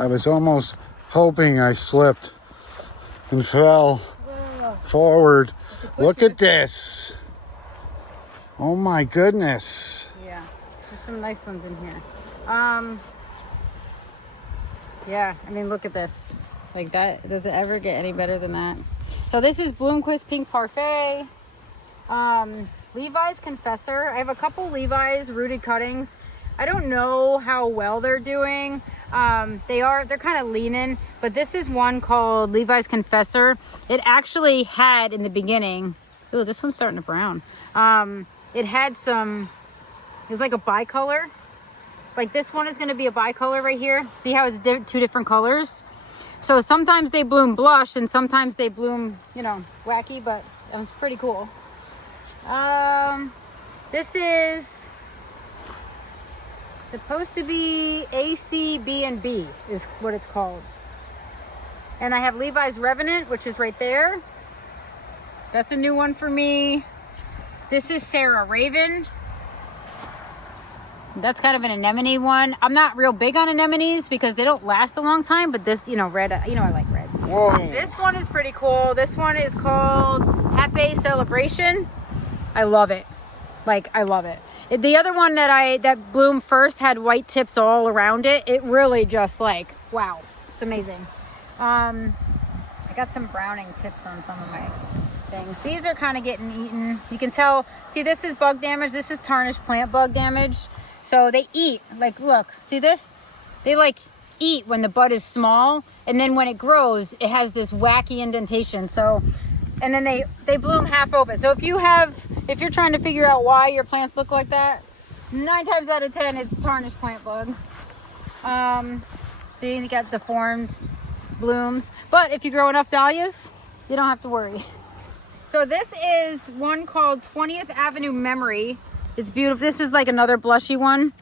I was almost hoping I slipped and fell forward. Look at this. Oh my goodness. Yeah, there's some nice ones in here. Yeah, I mean, look at this. Like that, does it ever get any better than that? So this is Bloomquist Pink Parfait. Levi's Confessor. I have a couple Levi's rooted cuttings. I don't know how well they're doing. They're kind of leaning, but this is one called Levi's Confessor. It actually had in the beginning, oh, this one's starting to brown. It had some, it was like a bicolor. Like this one is going to be a bicolor right here. See how it's two different colors? So sometimes they bloom blush and sometimes they bloom, you know, wacky, but it was pretty cool. This is supposed to be ACB&B is what it's called. And I have Levi's Revenant, which is right there. That's a new one for me. This is Sarah Raven. That's kind of an anemone one. I'm not real big on anemones because they don't last a long time, but this, you know, red, you know, I like red. Whoa. This one is pretty cool. This one is called Happy Celebration. I love it. Like, I love it. The other one that bloomed first had white tips all around it. It really just like, wow, it's amazing. I got some browning tips on some of my things. These are kind of getting eaten. You can tell, see, this is bug damage. This is tarnished plant bug damage. So they eat, like, look, see this? They like eat when the bud is small, and then when it grows, it has this wacky indentation. So, and then they bloom half open. So if you're trying to figure out why your plants look like that, 9 times out of 10, it's tarnished plant bug. See, you got deformed blooms. But if you grow enough dahlias, you don't have to worry. So this is one called 20th Avenue Memory. It's beautiful. This is like another blushy one,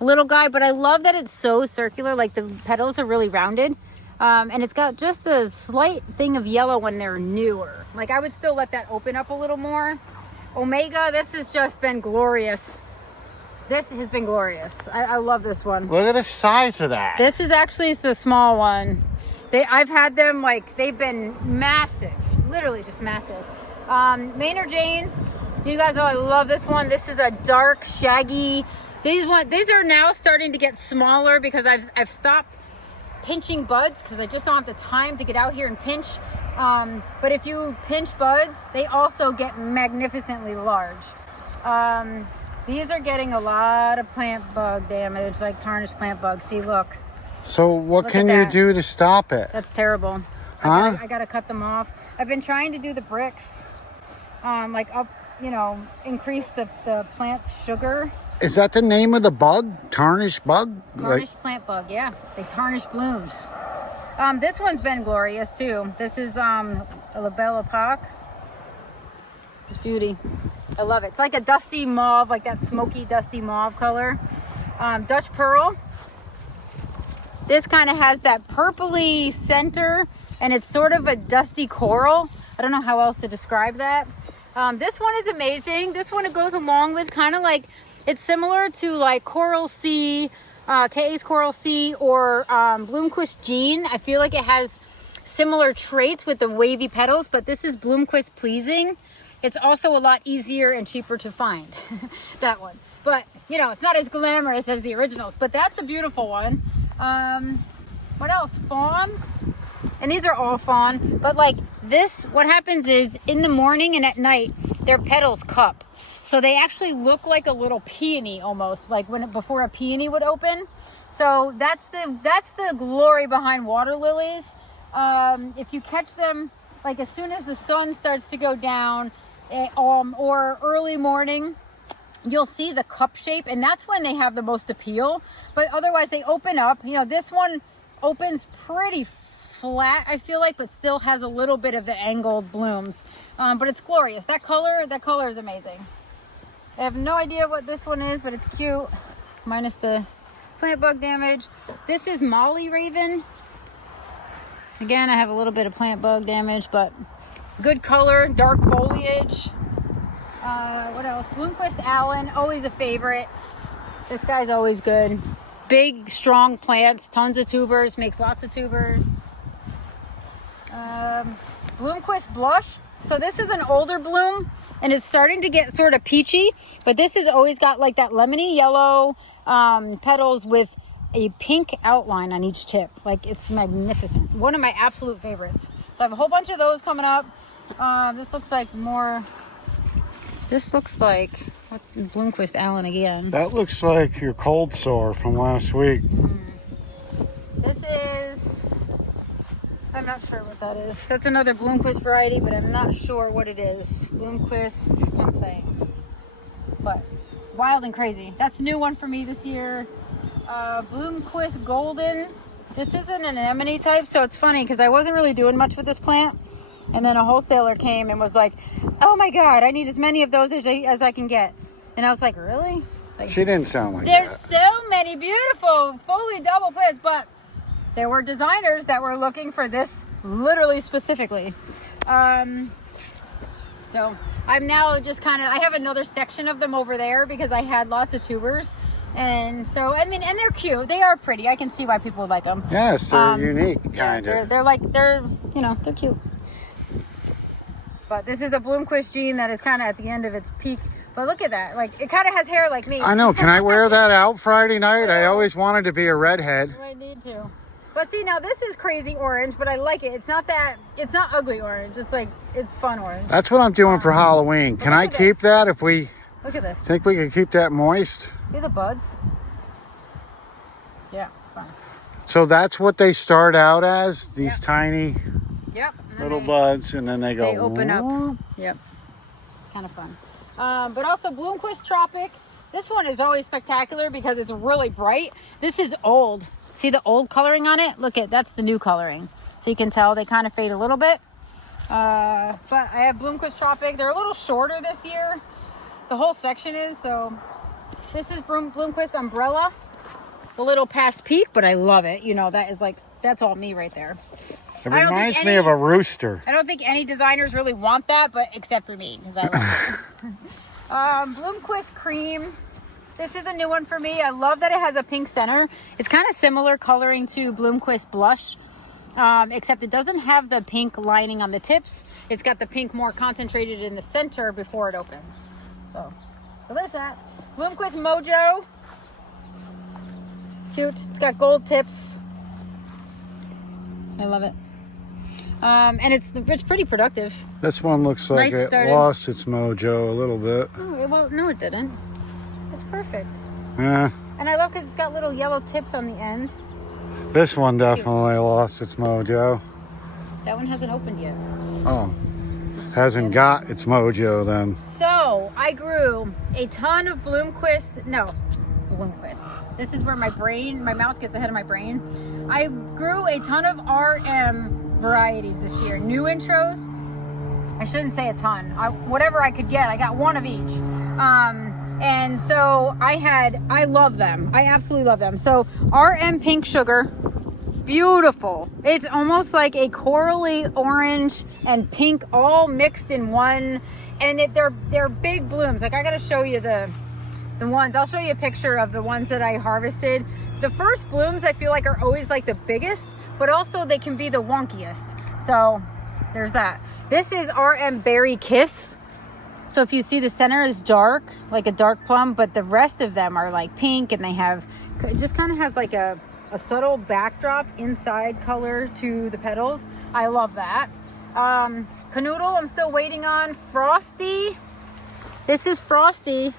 little guy, but I love that it's so circular. Like the petals are really rounded, and it's got just a slight thing of yellow when they're newer. Like I would still let that open up a little more. Omega, this has just been glorious. This has been glorious. I love this one. Look at the size of that. This is actually the small one. I've had them, like, they've been massive, literally just massive. Maynard Jane. You guys know I love this one. This is a dark, shaggy. These are now starting to get smaller because I've stopped pinching buds because I just don't have the time to get out here and pinch. But if you pinch buds, they also get magnificently large. These are getting a lot of plant bug damage, like tarnished plant bugs. See, look. So what can you do to stop it? That's terrible. Huh? I gotta cut them off. I've been trying to do the bricks, like up, you know, increase the plant's sugar. Is that the name of the bug? Tarnished bug? Tarnished plant bug, yeah. They tarnish blooms. This one's been glorious too. This is a La Belle Epoque. It's beauty. I love it. It's like a dusty mauve, like that smoky, dusty mauve color. Dutch Pearl. This kind of has that purpley center, and it's sort of a dusty coral. I don't know how else to describe that. This one is amazing. This one, it goes along with kind of like, it's similar to like Coral Sea, KA's Coral Sea, or Bloomquist Jean. I feel like it has similar traits with the wavy petals, but this is Bloomquist Pleasing. It's also a lot easier and cheaper to find, that one. But, you know, it's not as glamorous as the originals, but that's a beautiful one. What else? Fawn. And these are all fawn. But like this, what happens is in the morning and at night, their petals cup. So they actually look like a little peony almost, like before a peony would open. So that's the glory behind water lilies. If you catch them, like as soon as the sun starts to go down, or early morning, you'll see the cup shape, and that's when they have the most appeal. But otherwise they open up. You know, this one opens pretty flat, I feel like, but still has a little bit of the angled blooms. But it's glorious. That color is amazing. I have no idea what this one is, but it's cute, minus the plant bug damage. This is Molly Raven. Again, I have a little bit of plant bug damage, but good color, dark foliage. What else? Bloomquist Allen, always a favorite. This guy's always good. big, strong plants, tons of tubers, makes lots of tubers. Bloomquist blush. So this is an older bloom and it's starting to get sort of peachy, but this has always got like that lemony yellow petals with a pink outline on each tip. Like, it's magnificent. One of my absolute favorites. So I have a whole bunch of those coming up. This looks like what, Bloomquist Allen again. That looks like your cold sore from last week. This is, I'm not sure what that is. That's another Bloomquist variety, but I'm not sure what it is. Bloomquist something. But wild and crazy. That's a new one for me this year. Bloomquist Golden. This isn't an anemone type, so it's funny because I wasn't really doing much with this plant. And then a wholesaler came and was like, oh my God, I need as many of those as I can get. And I was like, really? Like, She didn't sound like there's that. so many beautiful, fully double plants, but there were designers that were looking for this literally specifically. So I'm now just kind of, I have another section of them over there because I had lots of tubers. And so, I mean, and they're cute. They are pretty. I can see why people would like them. Yes, they're unique, kind of. They're like, they're cute. But this is a Bloomquist gene that is kind of at the end of its peak. But look at that. Like, it kind of has hair like me. I know. Can I wear that out Friday night? I always wanted to be a redhead. I need to. But see, now this is crazy orange, but I like it. It's not ugly orange. It's like, it's fun orange. That's what I'm doing for Halloween. Can I keep that if we Look at this. think we can keep that moist? See the buds? Yeah, fun. So that's what they start out as, these tiny Yep. little buds, and then they go. They open up. Yep. Kind of fun. But also Bloomquist Tropic. This one is always spectacular because it's really bright. This is old. See the old coloring on it? Look at, that's the new coloring. So you can tell they kind of fade a little bit. But I have Bloomquist Tropic. They're a little shorter this year. The whole section is. So this is Bloomquist Umbrella. A little past peak, but I love it. You know, that is like, that's all me right there. It reminds me of a rooster. I don't think any designers really want that, but except for me, because I love it. Bloomquist Cream. This is a new one for me. I love that it has a pink center. It's kind of similar coloring to Bloomquist Blush, except it doesn't have the pink lining on the tips. It's got the pink more concentrated in the center before it opens. So there's that. Bloomquist Mojo. Cute. It's got gold tips. I love it. And it's pretty productive. This one looks like Nice it starting. lost its mojo a little bit. Oh, no, it didn't. It's perfect. Yeah. And I love because it's got little yellow tips on the end. This one definitely lost its mojo. That one hasn't opened yet. Oh. Hasn't got its mojo then. So I grew a ton of Bloomquist. This is where my mouth gets ahead of my brain. I grew a ton of RM varieties this year. New intros. I shouldn't say a ton. Whatever I could get, I got one of each. And so I love them. I absolutely love them. So RM Pink Sugar, beautiful. It's almost like a corally orange and pink all mixed in one. And they're big blooms. Like, I gotta show you the ones. I'll show you a picture of the ones that I harvested. The first blooms I feel like are always like the biggest, but also they can be the wonkiest. So there's that. This is RM Berry Kiss. So if you see, the center is dark, like a dark plum, but the rest of them are like pink, and it just kind of has like a subtle backdrop inside color to the petals. I love that. Canoodle, I'm still waiting on. Frosty. This is Frosty.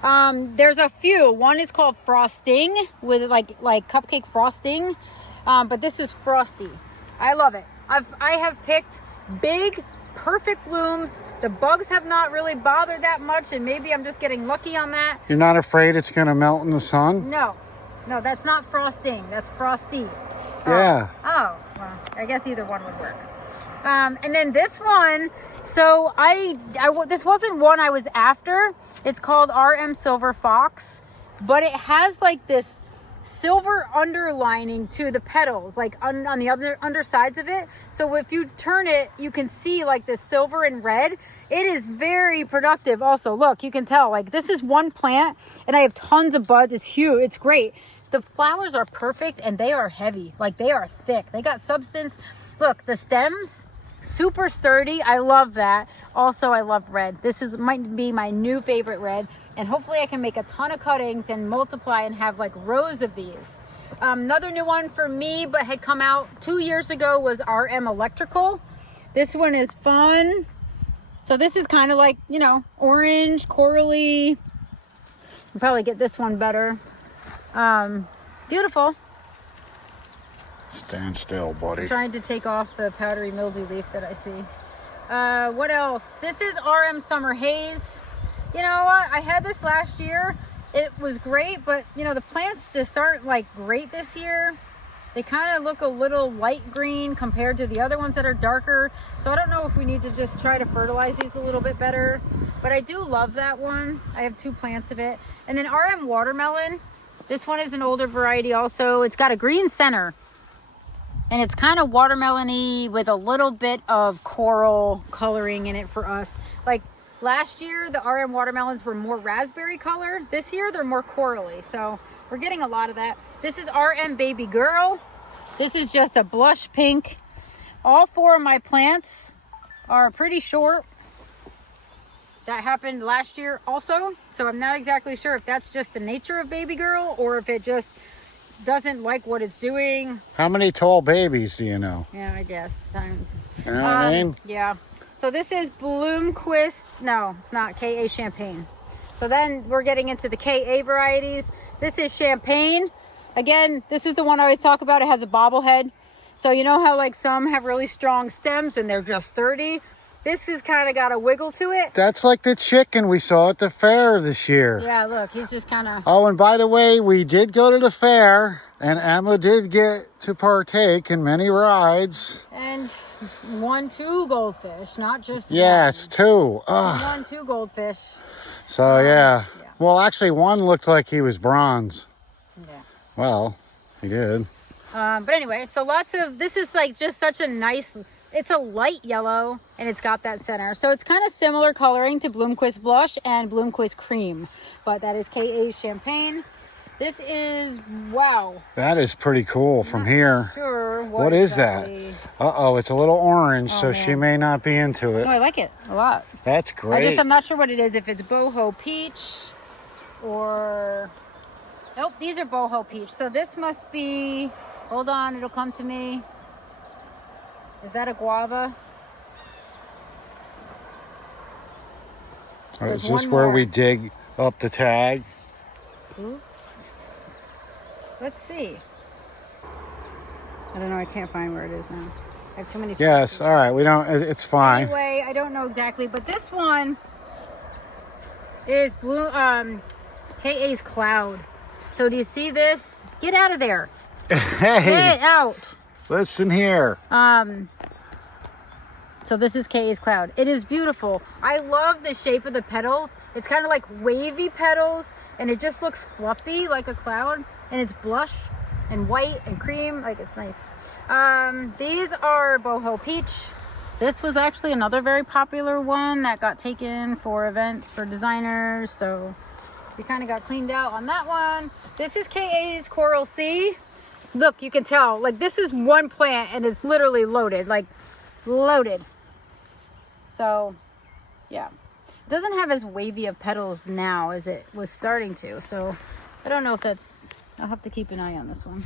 There's a few. One is called Frosting with like cupcake frosting. But this is Frosty. I love it. I have picked big, perfect blooms. The bugs have not really bothered that much, and maybe I'm just getting lucky on that. You're not afraid it's going to melt in the sun? No, that's not Frosting. That's Frosty. Yeah. Oh, well, I guess either one would work. And then this one, so this wasn't one I was after. It's called RM Silver Fox, but it has like this silver underlining to the petals, like on the other undersides of it. So if you turn it, you can see like this silver and red. It is very productive. Also, look, you can tell, like, this is one plant and I have tons of buds. It's huge. It's great. the flowers are perfect and they are heavy. Like they are thick. They got substance. Look, the stems, super sturdy. I love that. Also, I love red. Might be my new favorite red. And hopefully I can make a ton of cuttings and multiply and have like rows of these. Another new one for me, but had come out 2 years ago, was RM Electrical. This one is fun. So this is kind of like, you know, orange, corally. I'll probably get this one better. Beautiful. Stand still, buddy. I'm trying to take off the powdery mildew leaf that I see. What else? This is RM Summer Haze. You know what? I had this last year. It was great, but you know, the plants just aren't like great this year. They kind of look a little light green compared to the other ones that are darker. So I don't know if we need to just try to fertilize these a little bit better. But I do love that one. I have 2 plants of it. And then RM Watermelon. This one is an older variety also. It's got a green center. And it's kind of watermelon-y with a little bit of coral coloring in it for us. Like last year, the RM watermelons were more raspberry color. This year, they're more corally. So we're getting a lot of that. This is RM Baby Girl. This is just a blush pink. All 4 of my plants are pretty short. That happened last year also. So I'm not exactly sure if that's just the nature of Baby Girl or if it just doesn't like what it's doing. How many tall babies do you know? Yeah, I guess. You know what I mean? Yeah. So this is Bloomquist. No, it's not. KA Champagne. So then we're getting into the KA varieties. This is Champagne. Again, this is the one I always talk about. It has a bobblehead. So you know how like some have really strong stems and they're just sturdy? This has kind of got a wiggle to it. That's like the chicken we saw at the fair this year. Yeah, look, he's just kind of... Oh, and by the way, we did go to the fair, and Emma did get to partake in many rides. And 2 goldfish, not just yes, 2. Ugh. 2 goldfish. So, yeah. Well, actually, one looked like he was bronze. Yeah. Well, he did. But anyway, so lots of... This is like just such a nice... It's a light yellow, and it's got that center. So it's kind of similar coloring to Bloomquist Blush and Bloomquist Cream. But that is KA Champagne. This is, wow. That is pretty cool from here. Sure. What is that? Uh-oh, it's a little orange, so man. she may not be into it. No, I like it a lot. That's great. I'm not sure what it is. If it's boho peach or... Nope, these are boho peach. So this must be... Hold on, it'll come to me. Is that a guava? Is this where we dig up the tag? Ooh. Let's see. I don't know. I can't find where it is now. I have too many. Yes. All right. We don't. It's fine. Anyway, I don't know exactly, but this one is blue. KA's Cloud. So do you see this? Get out of there. Hey. Get out. Listen here. So this is KA's Cloud. It is beautiful. I love the shape of the petals. It's kind of like wavy petals, and it just looks fluffy like a cloud, and it's blush and white and cream. Like, it's nice. These are boho peach. This was actually another very popular one that got taken for events for designers, so we kind of got cleaned out on that one. This is KA's Coral Sea. Look, you can tell, like, this is one plant and it's literally loaded, like loaded. So yeah, it doesn't have as wavy of petals now as it was starting to, so I don't know if that's... I'll have to keep an eye on this one.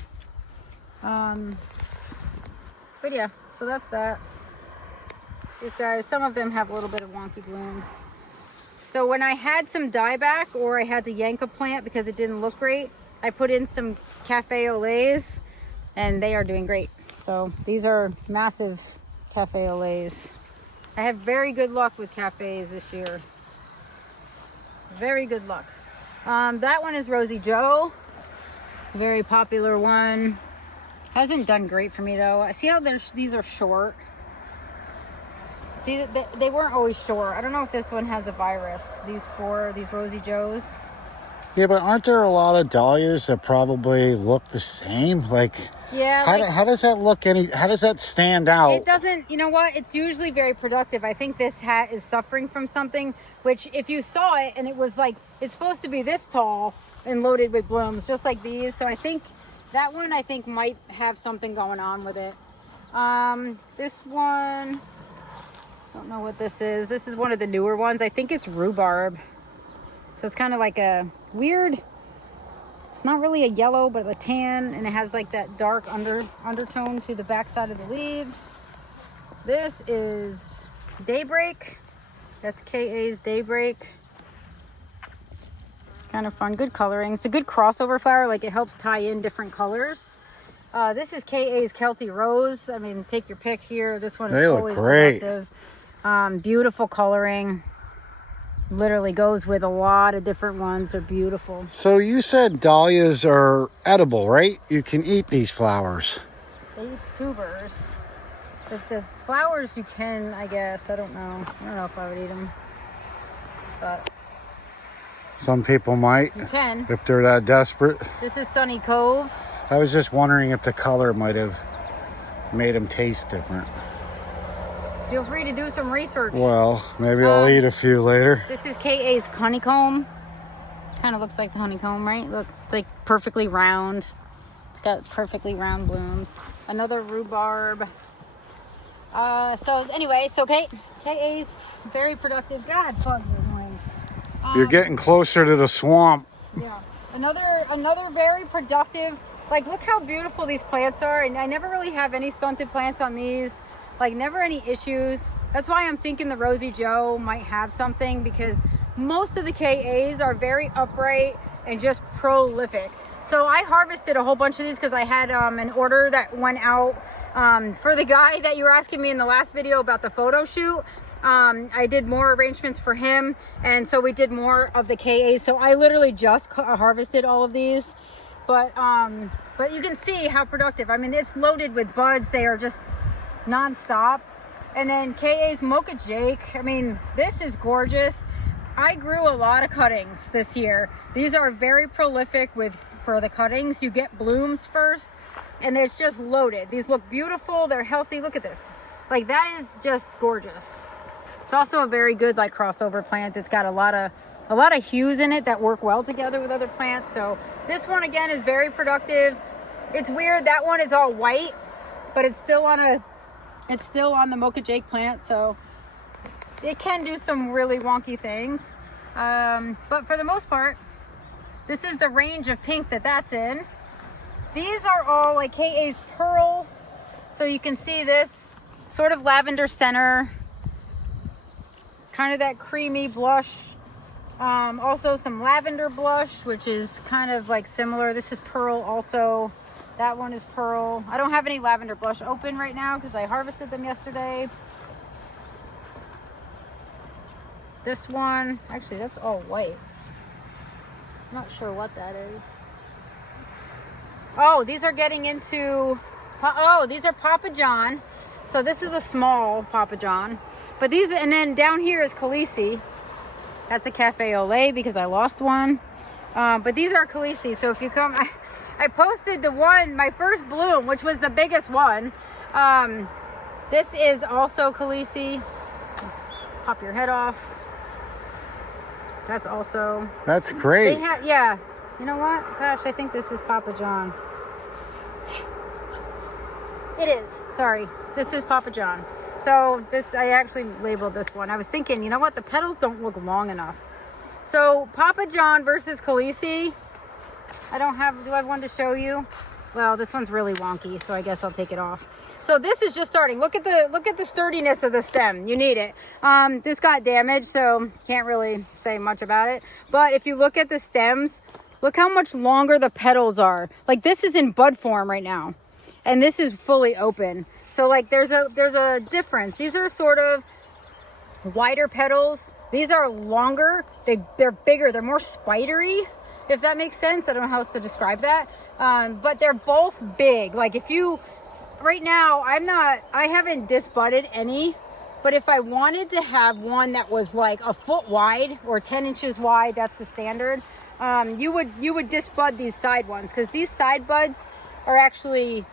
But yeah, so that's that. These guys, some of them have a little bit of wonky blooms. So when I had some dieback, or I had to yank a plant because it didn't look great, I put in some cafe au laits, and they are doing great. So these are massive cafe au laits. I have very good luck with cafes this year. Very good luck. That one is Rosie Joe. Very popular one. Hasn't done great for me though. I see how these are short. See, they weren't always short. I don't know if this one has a virus. These Rosie Joes. Yeah, but aren't there a lot of dahlias that probably look the same? Like, yeah. How does that look how does that stand out? It doesn't, you know what? It's usually very productive. I think this hat is suffering from something, which if you saw it and it was like, it's supposed to be this tall, and loaded with blooms, just like these. So I think that one, might have something going on with it. This one, don't know what this is. This is one of the newer ones. I think it's rhubarb. So it's kind of like a weird, it's not really a yellow, but a tan, and it has like that dark undertone to the backside of the leaves. This is Daybreak. That's KA's Daybreak. Kind of fun, good coloring. It's a good crossover flower, like it helps tie in different colors. This is KA's Kelty Rose. I mean, take your pick here. This one is always productive. Beautiful coloring. Literally goes with a lot of different ones. They're beautiful. So you said dahlias are edible, right? You can eat these flowers. They eat tubers. But the flowers you can, I guess. I don't know. I don't know if I would eat them. But some people might. you can. If they're that desperate. This is Sunny Cove. I was just wondering if the color might have made them taste different. Feel free to do some research. Well, maybe I'll eat a few later. This is KA's Honeycomb. Kind of looks like the honeycomb, right? Look, it's like perfectly round. It's got perfectly round blooms. Another rhubarb. So anyway, so KA's very productive. God, bugs are annoying. You're getting closer to the swamp. Yeah. Another very productive. Like, look how beautiful these plants are. And I never really have any stunted plants on these. Like, never any issues. That's why I'm thinking the Rosie Joe might have something, because most of the KAs are very upright and just prolific. So I harvested a whole bunch of these because I had an order that went out for the guy that you were asking me in the last video about the photo shoot. I did more arrangements for him, and so we did more of the KAs. So I literally just harvested all of these, but you can see how productive. I mean, it's loaded with buds. They are just non-stop. And then KA's Mocha Jake. I mean, this is gorgeous. I grew a lot of cuttings this year. These are very prolific for the cuttings. You get blooms first, and it's just loaded. These look beautiful. They're healthy. Look at this. Like, that is just gorgeous. It's also a very good like crossover plant. It's got a lot of hues in it that work well together with other plants. So this one again is very productive. It's weird, that one is all white, but it's still on the Mocha Jake plant, so it can do some really wonky things. But for the most part, this is the range of pink that's in. These are all like KA's Pearl. So you can see this sort of lavender center, kind of that creamy blush. Also some lavender blush, which is kind of like similar. This is Pearl also. That one is Pearl. I don't have any lavender blush open right now because I harvested them yesterday. This one, actually that's all white. Not sure what that is. Oh, these are getting into, these are Papa John. So this is a small Papa John. But these, and then down here is Khaleesi. That's a Cafe Olay because I lost one. But these are Khaleesi. So if you come, I posted the one, my first bloom, which was the biggest one. This is also Khaleesi. Pop your head off. That's also. That's great. Yeah. You know what? Gosh, I think this is Papa John. It is. Sorry. This is Papa John. So this, I actually labeled this one. I was thinking, you know what? The petals don't look long enough. So Papa John versus Khaleesi. Do I have one to show you? Well, this one's really wonky, so I guess I'll take it off. So this is just starting. Look at the sturdiness of the stem. You need it. This got damaged, so can't really say much about it. But if you look at the stems, look how much longer the petals are. Like, this is in bud form right now, and this is fully open. So like there's a difference. These are sort of wider petals. These are longer. They're bigger. They're more spidery, if that makes sense. I don't know how else to describe that. But they're both big. Like if you, right now, I haven't disbudded any, but if I wanted to have one that was like a foot wide or 10 inches wide, that's the standard. You would disbud these side ones, because these side buds are actually,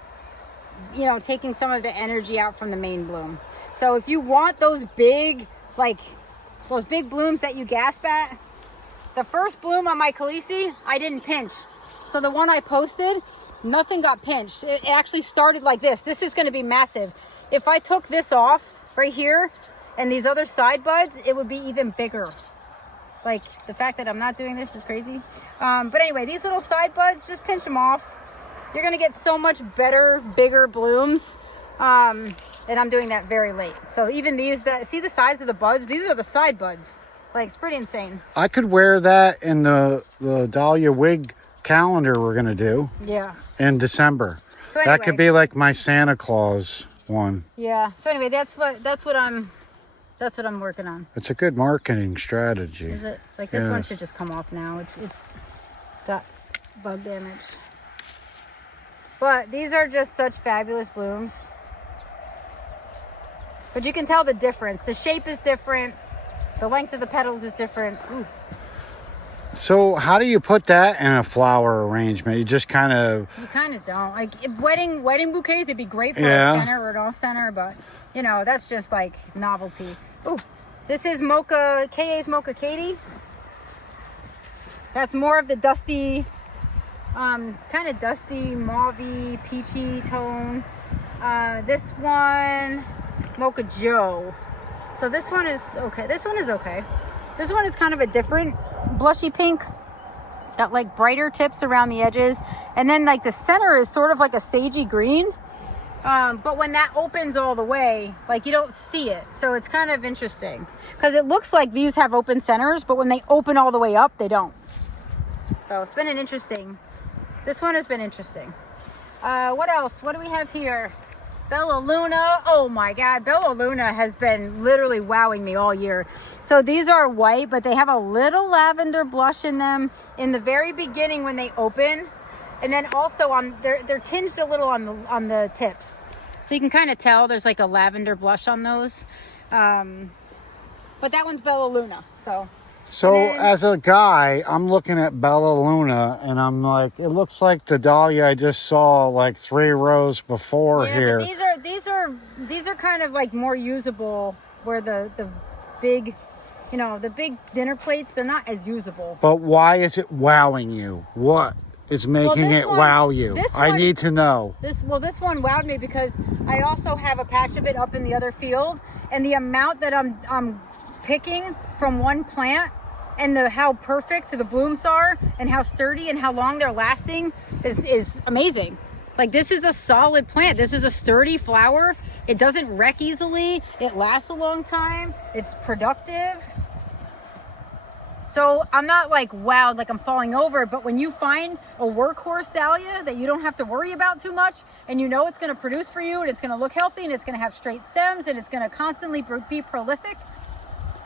you know, taking some of the energy out from the main bloom. So if you want those big blooms that you gasp at, The first bloom on my Khaleesi, I didn't pinch. So the one I posted, nothing got pinched. It actually started like this. This is going to be massive. If I took this off right here and these other side buds, it would be even bigger. Like, the fact that I'm not doing this is crazy. But anyway, these little side buds, just pinch them off. You're going to get so much better, bigger blooms. And I'm doing that very late. So even these, see the size of the buds? These are the side buds. Like, it's pretty insane. I could wear that in the dahlia wig calendar we're going to do. Yeah. In December. So anyway, that could be like my Santa Claus one. Yeah. So anyway, that's what I'm working on. It's a good marketing strategy. Is it? Like, this one should just come off now. It's got bug damage. But these are just such fabulous blooms. But you can tell the difference. The shape is different. The length of the petals is different. Ooh. So how do you put that in a flower arrangement? You just kind of... You kind of don't. Like, wedding bouquets, it'd be great for a center or an off center, but, you know, that's just like novelty. Ooh, this is KA's Mocha Katie. That's more of the dusty, kind of dusty, mauve-y, peachy tone. This one, Mocha Joe. So this one is okay. This one is okay. This one is kind of a different blushy pink. Got like brighter tips around the edges. And then like the center is sort of like a sagey green. But when that opens all the way, like you don't see it. So it's kind of interesting. Because it looks like these have open centers, but when they open all the way up, they don't. So it's been an interesting, this one has been interesting. What else? What do we have here? Bella Luna. Oh my God, Bella Luna has been literally wowing me all year. So these are white, but they have a little lavender blush in them in the very beginning when they open. And then also they're tinged a little on the tips. So you can kind of tell there's like a lavender blush on those. But that one's Bella Luna. So as a guy, I'm looking at Bella Luna and I'm like, it looks like the dahlia I just saw like 3 rows before here. But these are kind of like more usable, where the big, you know, the big dinner plates, they're not as usable. But why is it wowing you? What is making it wow you? I need to know. This one wowed me because I also have a patch of it up in the other field, and the amount that I'm picking from one plant and how perfect the blooms are and how sturdy and how long they're lasting is amazing. Like, this is a solid plant. This is a sturdy flower. It doesn't wreck easily. It lasts a long time. It's productive. So I'm not like wowed, like I'm falling over, but when you find a workhorse dahlia that you don't have to worry about too much, and you know it's going to produce for you, and it's going to look healthy, and it's going to have straight stems, and it's going to constantly be prolific,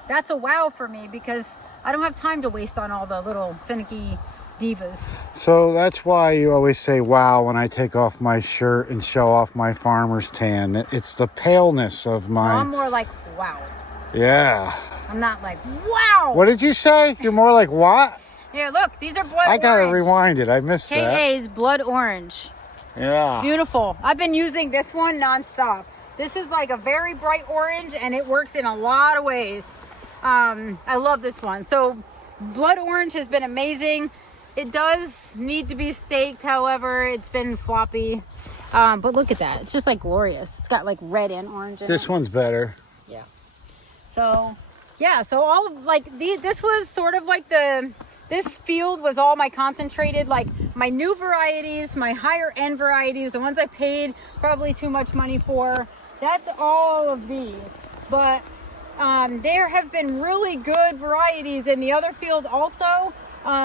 that's a wow for me, because I don't have time to waste on all the little finicky divas. So that's why you always say wow when I take off my shirt and show off my farmer's tan. It's the paleness of my... I'm more like wow. Yeah. I'm not like wow. What did you say? You're more like what? Yeah, look, these are blood orange. I gotta rewind it. I missed that. KA's blood orange. Yeah. Beautiful. I've been using this one nonstop. This is like a very bright orange, and it works in a lot of ways. I love this one. So blood orange has been amazing. It does need to be staked, however. It's been floppy. But look at that. It's just like glorious. It's got like red and orange in This it. one's better. Yeah. So, yeah. So all of like this was sort of like this field was all my concentrated, like my new varieties, my higher end varieties, the ones I paid probably too much money for. That's all of these. But there have been really good varieties in the other field also.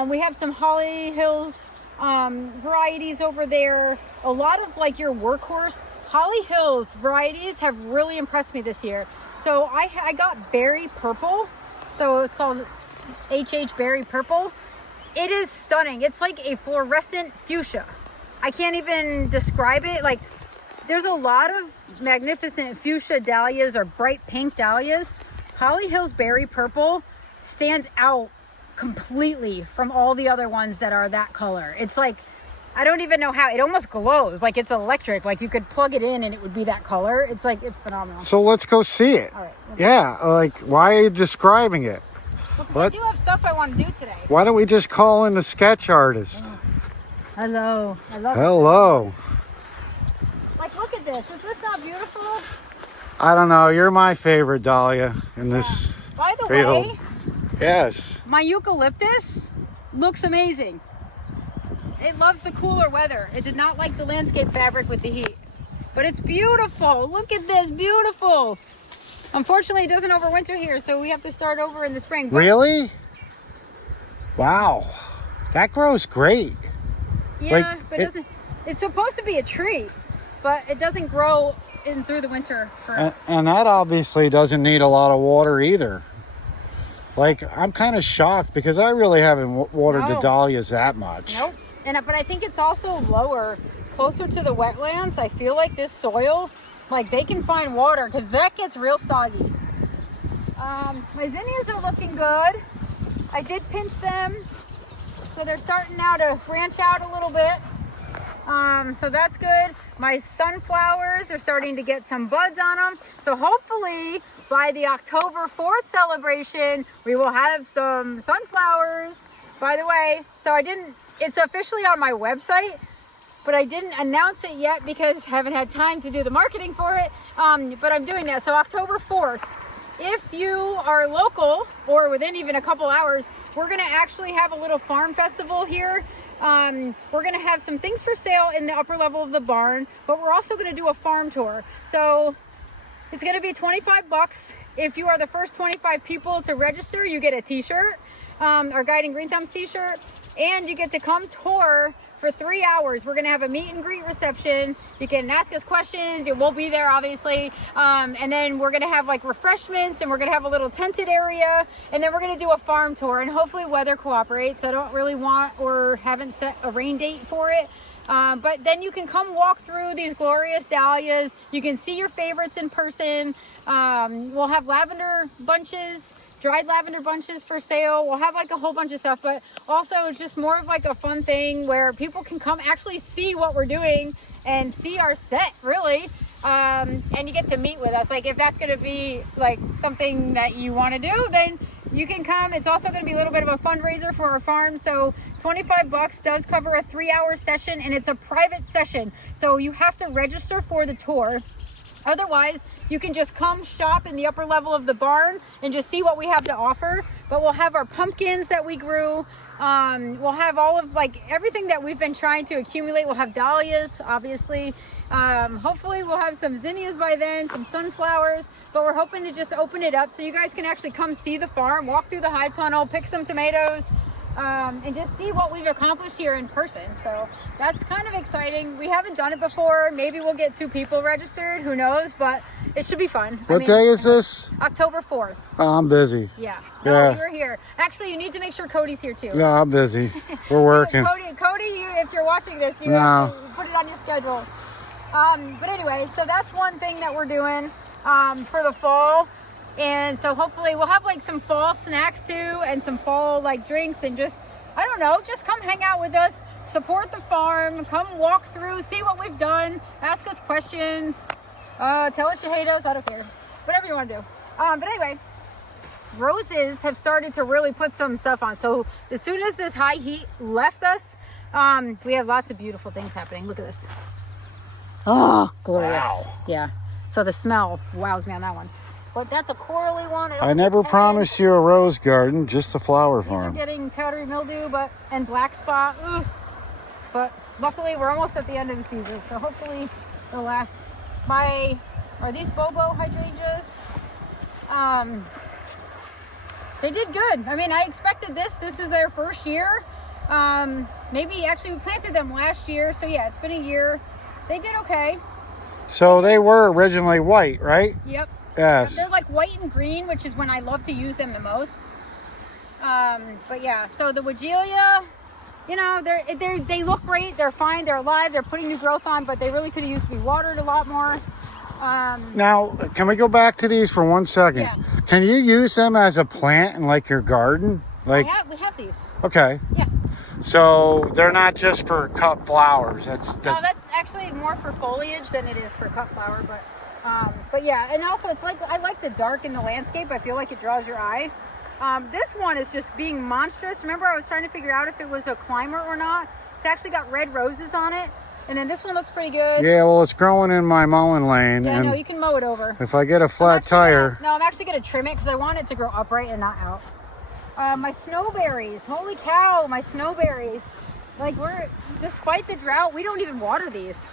We have some Holly Hills varieties over there. A lot of like your workhorse Holly Hills varieties have really impressed me this year. So I got Berry Purple. So it's called HH Berry Purple. It is stunning. It's like a fluorescent fuchsia. I can't even describe it. Like, there's a lot of magnificent fuchsia dahlias or bright pink dahlias. Holly Hills Berry Purple stands out completely from all the other ones that are that color. It's like, I don't even know how, it almost glows like it's electric. Like you could plug it in and it would be that color. It's like, it's phenomenal. So let's go see it. All right. Yeah, like, why are you describing it? Because I What? do have stuff I want to do today. Why don't we just call in the sketch artist? Hello. I love it. Hello. Like, look at this. Is this not beautiful? I don't know. You're my favorite dahlia in this By the field. way, Yes. my eucalyptus looks amazing. It loves the cooler weather. It did not like the landscape fabric with the heat. But it's beautiful. Look at this. Beautiful. Unfortunately, it doesn't overwinter here, so we have to start over in the spring. But Really? Wow. That grows great. yeah, like, but it- doesn't. It's supposed to be a tree, but it doesn't grow in through the winter for us. And that obviously doesn't need a lot of water either. Like, I'm kind of shocked because I really haven't watered the No. dahlias that much. Nope. But I think it's also lower, closer to the wetlands. I feel like this soil, like they can find water because that gets real soggy. My zinnias are looking good. I did pinch them, so they're starting now to branch out a little bit. So that's good. My sunflowers are starting to get some buds on them. So hopefully by the October 4th celebration, we will have some sunflowers. By the way, so it's officially on my website, but I didn't announce it yet because I haven't had time to do the marketing for it. But I'm doing that. So October 4th, if you are local or within even a couple hours, we're gonna actually have a little farm festival here. We're gonna have some things for sale in the upper level of the barn, but we're also gonna do a farm tour. So it's gonna be $25. If you are the first 25 people to register, you get a t-shirt, our Guiding Green Thumbs t-shirt, and you get to come tour for 3 hours. We're gonna have a meet and greet reception. You can ask us questions. You won't be there, obviously. And then we're gonna have like refreshments, and we're gonna have a little tented area, and then we're gonna do a farm tour, and hopefully weather cooperates. I don't really want or haven't set a rain date for it. But then you can come walk through these glorious dahlias. You can see your favorites in person. We'll have lavender bunches, dried lavender bunches for sale. We'll have like a whole bunch of stuff, but also it's just more of like a fun thing where people can come actually see what we're doing and see our set, really. And you get to meet with us. Like, if that's going to be like something that you want to do, then you can come. It's also going to be a little bit of a fundraiser for our farm. So $25 does cover a 3-hour session, and it's a private session. So you have to register for the tour. Otherwise, you can just come shop in the upper level of the barn and just see what we have to offer. But we'll have our pumpkins that we grew. We'll have all of like everything that we've been trying to accumulate. We'll have dahlias, obviously. Hopefully we'll have some zinnias by then, some sunflowers. But we're hoping to just open it up so you guys can actually come see the farm, walk through the high tunnel, pick some tomatoes, and just see what we've accomplished here in person. So that's kind of exciting. We haven't done it before. Maybe we'll get 2 people registered, who knows, but it should be fun. What day is this? October 4th. Oh, I'm busy. Yeah. Yeah. No, you were here. Actually, you need to make sure Cody's here too. Yeah, I'm busy. We're working. Cody, if you're watching this, you No. have to put it on your schedule. But anyway, so that's one thing that we're doing for the fall. And so hopefully we'll have like some fall snacks too, and some fall like drinks, and just, I don't know, just come hang out with us, support the farm, come walk through, see what we've done, ask us questions, tell us you hate us, I don't care, whatever you want to do. But anyway, roses have started to really put some stuff on. So as soon as this high heat left us, we have lots of beautiful things happening. Look at this. Oh, glorious. Wow. Yeah. So the smell wows me on that one. But that's a corally one. I never promised you a rose garden, just a flower These are farm. getting powdery mildew, and black spot. Ugh. But luckily, we're almost at the end of the season, so hopefully it'll last. Are these Bobo hydrangeas? They did good. I mean, I expected this. This is their first year. Maybe actually we planted them last year, so yeah, it's been a year. They did okay. So they were originally white, right? Yep. Yes. They're like white and green, which is when I love to use them the most. But yeah, so the Weigela, you know, they look great. They're fine. They're alive. They're putting new growth on, but they really could have used to be watered a lot more. Now, can we go back to these for 1 second? Yeah. Can you use them as a plant in like your garden? Like, We have these. okay. Yeah. So they're not just for cut flowers. That's Actually more for foliage than it is for cut flower, but yeah, and also it's like, I like the dark in the landscape. I feel like it draws your eye. This one is just being monstrous. Remember, I was trying to figure out if it was a climber or not. It's actually got red roses on it. And then this one looks pretty good. Yeah, well, it's growing in my mowing lane. Yeah, and no, you can mow it over. if I get a flat tire. I'm actually going to trim it because I want it to grow upright and not out. My snowberries. Holy cow, my snowberries. Like, despite the drought, we don't even water these.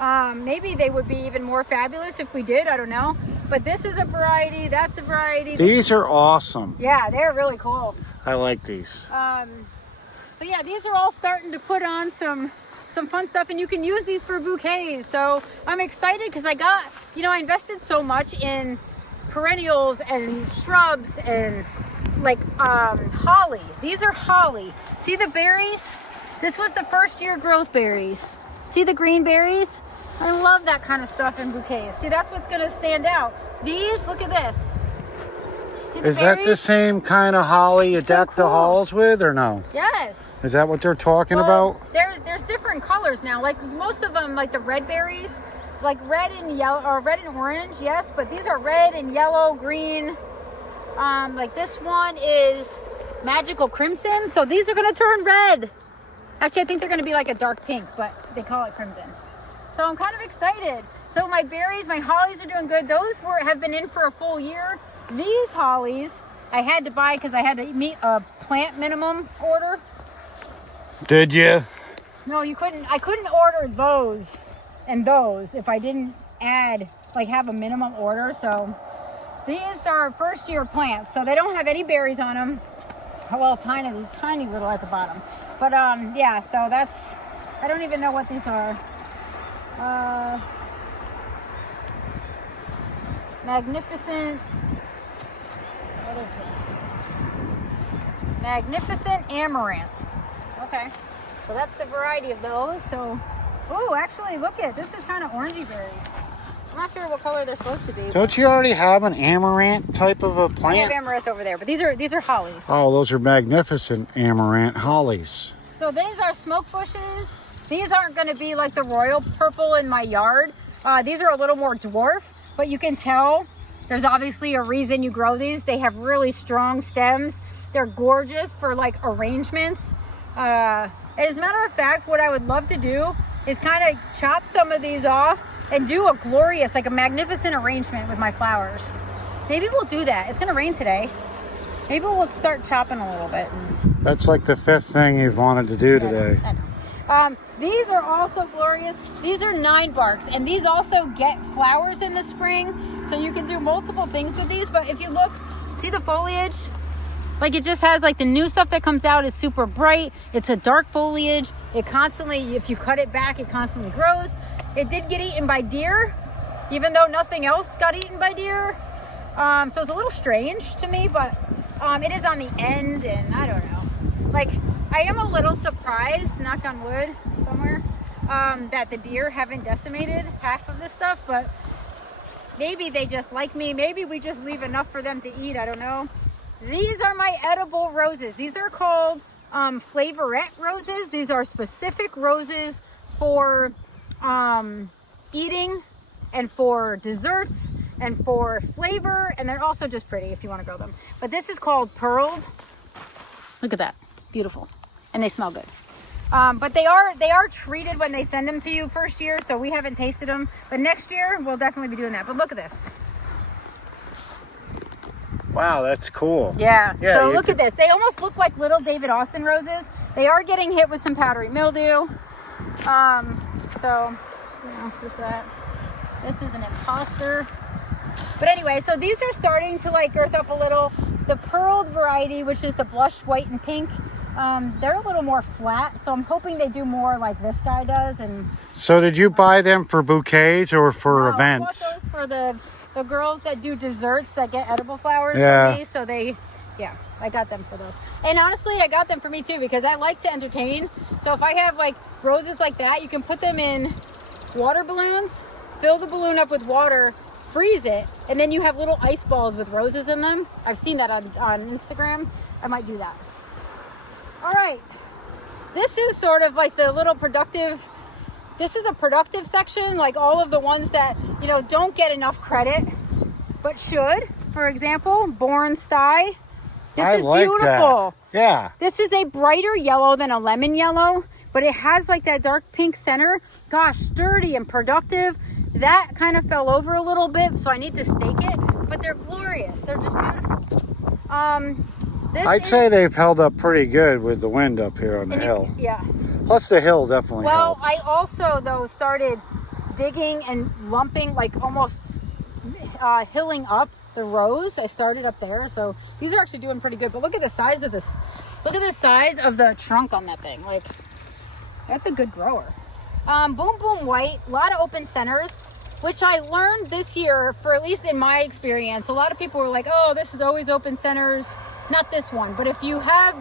Maybe they would be even more fabulous if we did. I don't know. But this is a variety. That's a variety. These are awesome. Yeah, they're really cool. I like these. So yeah, these are all starting to put on some fun stuff, and you can use these for bouquets. So I'm excited because I invested so much in perennials and shrubs and like holly. These are holly. See the berries? This was the first year growth berries. See the green berries? I love that kind of stuff in bouquets. See, that's what's going to stand out. These, look at this. See the Is that berries? the same kind of holly you deck the halls with, or no? Yes. Is that what they're talking about? There's different colors now. Like most of them, like the red berries, like red and yellow or red and orange, yes. But these are red and yellow, green. Like this one is magical crimson. So these are gonna turn red. Actually, I think they're gonna be like a dark pink, but they call it crimson. So I'm kind of excited. So my berries, my hollies are doing good. Those have been in for a full year. These hollies I had to buy because I had to meet a plant minimum order. Did you? No, you couldn't. I couldn't order those and those if I didn't have a minimum order. So these are first year plants, so they don't have any berries on them. Well, tiny little at the bottom. But yeah, so I don't even know what these are. Magnificent. What is this? Magnificent amaranth. Okay, so that's the variety of those. So, oh, actually, look at this is kind of orangey berries. I'm not sure what color they're supposed to be. Don't you already have an amaranth type of a I plant? have amaranth over there, but these are hollies. Oh, those are magnificent amaranth hollies. So these are smoke bushes. These aren't going to be like the royal purple in my yard. These are a little more dwarf, but you can tell there's obviously a reason you grow these. They have really strong stems. They're gorgeous for like arrangements. As a matter of fact, what I would love to do is kind of chop some of these off and do a glorious, like a magnificent arrangement with my flowers. Maybe we'll do that. It's going to rain today. Maybe we'll start chopping a little bit. That's like the 5th thing you've wanted to do today. These are also glorious. These are 9 barks, and these also get flowers in the spring. So you can do multiple things with these. But if you look, see the foliage? Like it just has like the new stuff that comes out is super bright. It's a dark foliage. It constantly, if you cut it back, it constantly grows. It did get eaten by deer, even though nothing else got eaten by deer. So it's a little strange to me, but it is on the end, and I don't know. Like, I am a little surprised, knock on wood somewhere, that the deer haven't decimated half of this stuff, but maybe they just like me. Maybe we just leave enough for them to eat. I don't know. These are my edible roses. These are called flavorette roses. These are specific roses for eating and for desserts and for flavor, and they're also just pretty if you want to grow them. But this is called pearled. Look at that, beautiful, and they smell good. But they are treated when they send them to you first year, so we haven't tasted them. But next year we'll definitely be doing that. But look at this. Wow, that's cool. Yeah. So look at this. They almost look like little David Austin roses. They are getting hit with some powdery mildew. So, you know, there's that. This is an imposter. But anyway, so these are starting to like girth up a little. The pearled variety, which is the blush white and pink, they're a little more flat. So I'm hoping they do more like this guy does. And so did you buy them for bouquets or for events? I bought those for the girls that do desserts that get edible flowers for me. So I got them for those. And honestly, I got them for me too because I like to entertain. So if I have like roses like that, you can put them in water balloons, fill the balloon up with water, freeze it, and then you have little ice balls with roses in them. I've seen that on Instagram. I might do that. All right. This is sort of like the little productive, this is a productive section, like all of the ones that, you know, don't get enough credit, but should. For example, Born Sty. This I is like beautiful. that. Yeah. This is a brighter yellow than a lemon yellow, but it has like that dark pink center. Gosh, sturdy and productive. That kind of fell over a little bit, so I need to stake it, but they're glorious. They're just beautiful. I'd say they've held up pretty good with the wind up here on the hill. Yeah. Plus the hill definitely helps. I also, though, started digging and lumping, like almost hilling up the rows. I started up there, so these are actually doing pretty good. But look at the size of this. Look at the size of the trunk on that thing. Like, that's a good grower. Boom Boom White, a lot of open centers, which I learned this year, for at least in my experience. A lot of people were like, oh, this is always open centers. Not this one, but if you have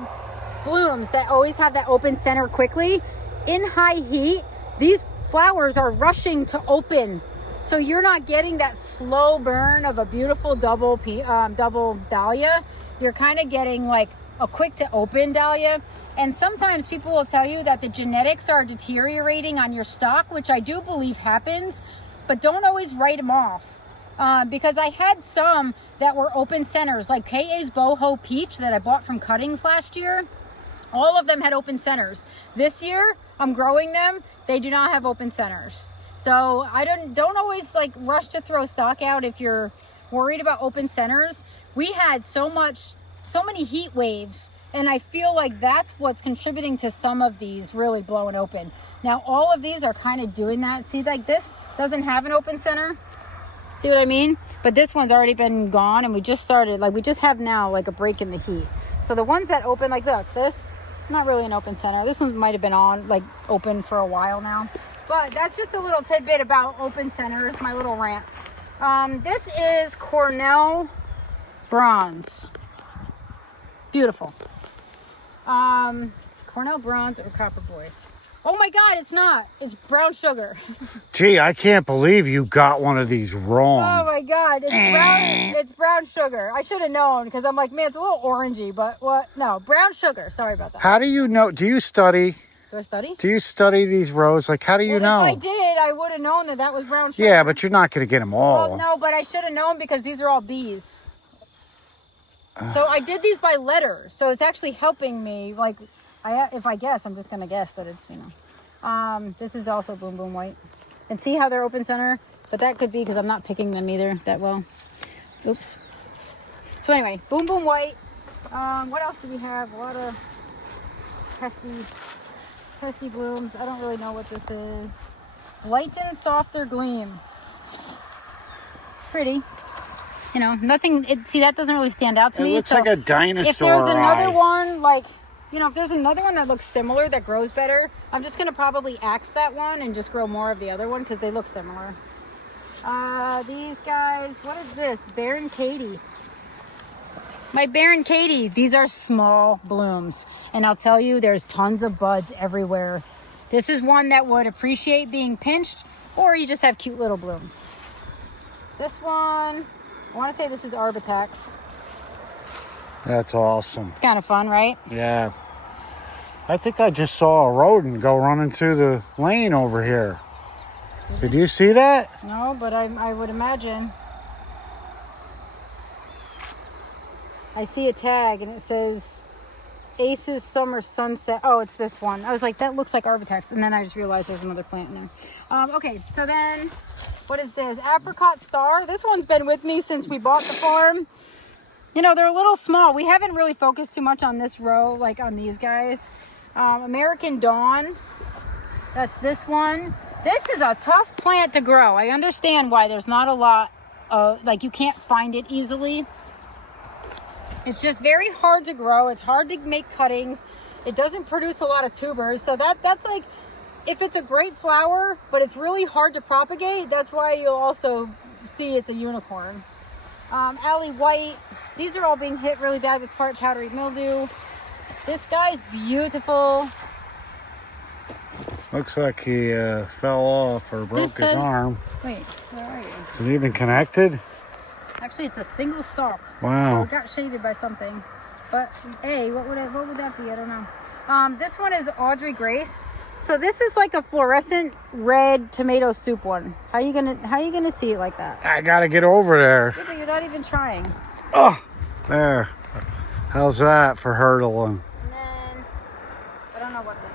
blooms that always have that open center quickly, in high heat, these flowers are rushing to open. So you're not getting that slow burn of a beautiful double dahlia. You're kind of getting like a quick to open dahlia. And sometimes people will tell you that the genetics are deteriorating on your stock, which I do believe happens, but don't always write them off. Because I had some that were open centers, like KA's Boho Peach that I bought from Cuttings last year. All of them had open centers. This year, I'm growing them. They do not have open centers. So I don't always like rush to throw stock out if you're worried about open centers. We had so many heat waves, and I feel like that's what's contributing to some of these really blowing open. Now, all of these are kind of doing that. See, like this doesn't have an open center. See what I mean? But this one's already been gone, and we just started, like we just have now like a break in the heat. So the ones that open, like look, this, not really an open center. This one might have been on, like open for a while now. But that's just a little tidbit about open centers, my little rant. This is Cornell Bronze. Beautiful. Cornell Bronze or Copper Boy. Oh my God, it's not. It's brown sugar. Gee, I can't believe you got one of these wrong. Oh my God, it's brown. It's brown sugar. I should have known because I'm like, man, it's a little orangey, but what? No, brown sugar. Sorry about that. How do you know? Do you study? Do I study? Do you study these rows? Like, how do you know? If I did, I would have known that was brown sugar. Yeah, but you're not going to get them all. Well, no, but I should have known because these are all bees. So I did these by letter. So it's actually helping me. Like, if I guess, I'm just going to guess that it's, you know. This is also Boom Boom White. And see how they're open center? But that could be because I'm not picking them either that well. Oops. So anyway, Boom Boom White. What else do we have? A lot of pesky blooms. I don't really know what this is. Lighten Softer Gleam. Pretty. You know, nothing. See, that doesn't really stand out to me. It looks like a dinosaur. If there's another eye. one, like, you know, if there's another one that looks similar, that grows better, I'm just going to probably axe that one and just grow more of the other one because they look similar. These guys, what is this? Baron Katie. My Baron Katie, these are small blooms. And I'll tell you, there's tons of buds everywhere. This is one that would appreciate being pinched, or you just have cute little blooms. This one, I want to say this is Arbitex. That's awesome. It's kind of fun, right? Yeah. I think I just saw a rodent go running through the lane over here. Did you see that? No, but I would imagine. I see a tag and it says Ace's Summer Sunset. Oh, it's this one. I was like, that looks like Arbitex. And then I just realized there's another plant in there. Okay, so then, what is this? Apricot Star. This one's been with me since we bought the farm. You know, they're a little small. We haven't really focused too much on this row, like on these guys. American Dawn. That's this one. This is a tough plant to grow. I understand why there's not a lot, like you can't find it easily. It's just very hard to grow. It's hard to make cuttings. It doesn't produce a lot of tubers. So that's like, if it's a great flower, but it's really hard to propagate, that's why you'll also see it's a unicorn. Alley White. These are all being hit really bad with powdery mildew. This guy's beautiful. Looks like he fell off or broke his arm. Wait, where are you? Is it even connected? Actually, it's a single stalk. Wow. It got shaded by something. But, hey, what would that be? I don't know. This one is Audrey Grace. So this is like a fluorescent red tomato soup one. How you gonna see it like that? I gotta get over there. You're not even trying. Oh, there. How's that for hurdling? And then, I don't know what this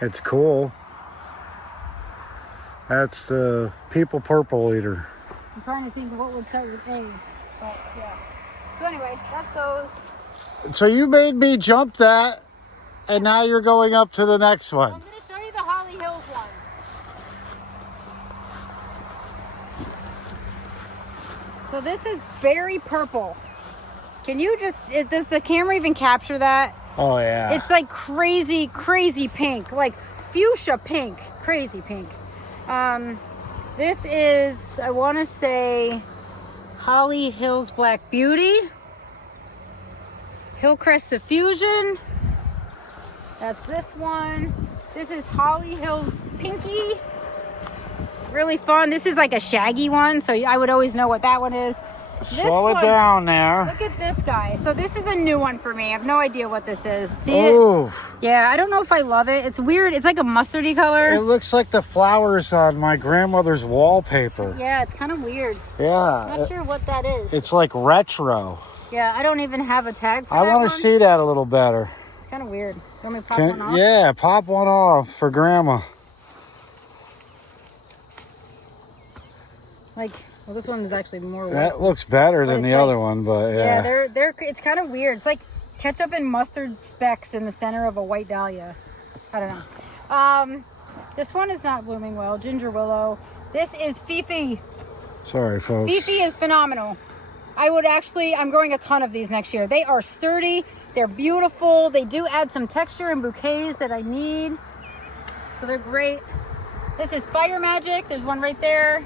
one is. It's cool. That's the people purple eater. I'm trying to think of what would start with A. But yeah. So anyway, that's those. So you made me jump that, and now you're going up to the next one. I'm going to show you the Holly Hills one. So this is berry purple. Can you does the camera even capture that? Oh yeah. It's like crazy, crazy pink, like fuchsia pink, crazy pink. This is, I want to say, Holly Hills Black Beauty. Hillcrest Suffusion. That's this one. This is Holly Hills Pinky. Really fun. This is like a shaggy one, so I would always know what that one is. Slow it down there. Look at this guy. So this is a new one for me. I have no idea what this is. See Ooh. it? Yeah, I don't know if I love it. It's weird. It's like a mustardy color. It looks like the flowers on my grandmother's wallpaper. Yeah, it's kind of weird. Yeah. Not sure what that is. It's like retro. Yeah, I don't even have a tag for I that want one. to see that a little better. It's kind of weird. You want me to pop one off? Yeah, pop one off for grandma. Like, well, this one is actually more white. That looks better than the other one, but yeah. Yeah, they're it's kind of weird. It's like ketchup and mustard specks in the center of a white dahlia. I don't know. This one is not blooming well. Ginger willow. This is Fifi. Sorry, folks. Fifi is phenomenal. I'm growing a ton of these next year. They are sturdy. They're beautiful. They do add some texture and bouquets that I need. So they're great. This is Fire Magic. There's one right there.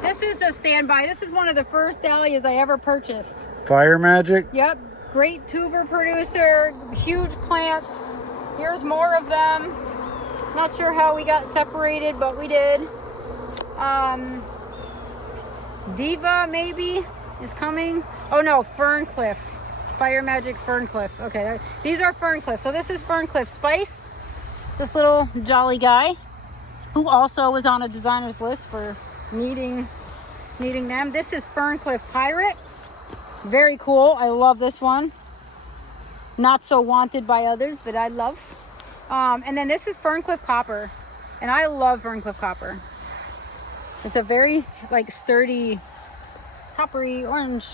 This is a standby. This is one of the first dahlias I ever purchased. Fire Magic? Yep. Great tuber producer. Huge plants. Here's more of them. Not sure how we got separated, but we did. Diva maybe is coming. Oh no, Ferncliff. Fire Magic Ferncliff. Okay, these are Ferncliff. So this is Ferncliff Spice. This little jolly guy who also was on a designer's list for needing them. This is Ferncliff Pirate. Very cool. I love this one. Not so wanted by others, but I love. And then this is Ferncliff Copper. And I love Ferncliff Copper. It's a very like sturdy coppery orange.